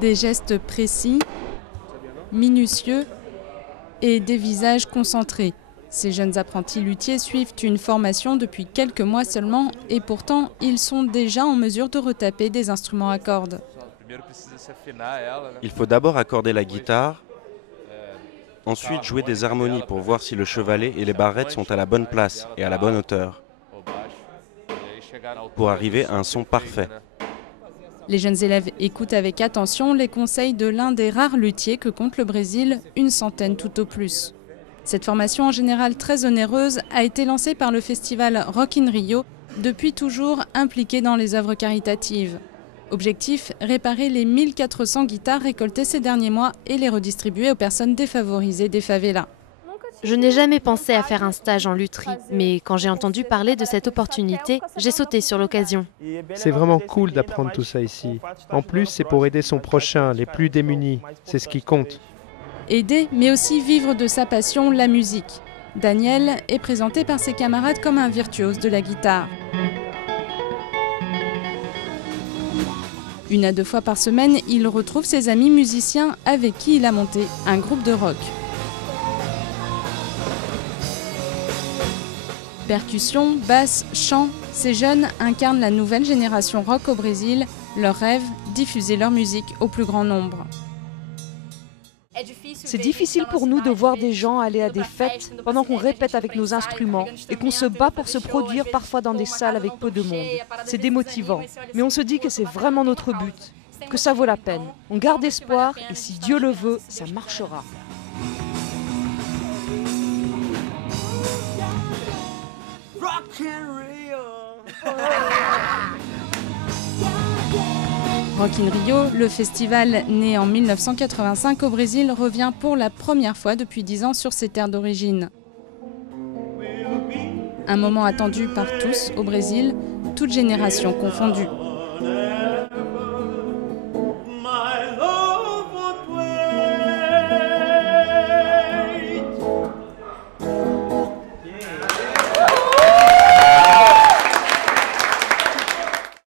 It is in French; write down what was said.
Des gestes précis, minutieux et des visages concentrés. Ces jeunes apprentis luthiers suivent une formation depuis quelques mois seulement et pourtant ils sont déjà en mesure de retaper des instruments à cordes. Il faut d'abord accorder la guitare, ensuite jouer des harmonies pour voir si le chevalet et les barrettes sont à la bonne place et à la bonne hauteur, pour arriver à un son parfait. Les jeunes élèves écoutent avec attention les conseils de l'un des rares luthiers que compte le Brésil, une centaine tout au plus. Cette formation, en général très onéreuse, a été lancée par le festival Rock in Rio, depuis toujours impliqué dans les œuvres caritatives. Objectif, réparer les 1400 guitares récoltées ces derniers mois et les redistribuer aux personnes défavorisées des favelas. Je n'ai jamais pensé à faire un stage en lutherie, mais quand j'ai entendu parler de cette opportunité, j'ai sauté sur l'occasion. C'est vraiment cool d'apprendre tout ça ici. En plus, c'est pour aider son prochain, les plus démunis. C'est ce qui compte. Aider, mais aussi vivre de sa passion, la musique. Daniel est présenté par ses camarades comme un virtuose de la guitare. 1 à 2 fois par semaine, il retrouve ses amis musiciens avec qui il a monté un groupe de rock. Percussion, basse, chant, ces jeunes incarnent la nouvelle génération rock au Brésil. Leur rêve, diffuser leur musique au plus grand nombre. C'est difficile pour nous de voir des gens aller à des fêtes pendant qu'on répète avec nos instruments et qu'on se bat pour se produire parfois dans des salles avec peu de monde. C'est démotivant, mais on se dit que c'est vraiment notre but, que ça vaut la peine. On garde espoir et si Dieu le veut, ça marchera. Rock in Rio, le festival né en 1985 au Brésil, revient pour la première fois depuis 10 ans sur ses terres d'origine. Un moment attendu par tous au Brésil, toutes générations confondues.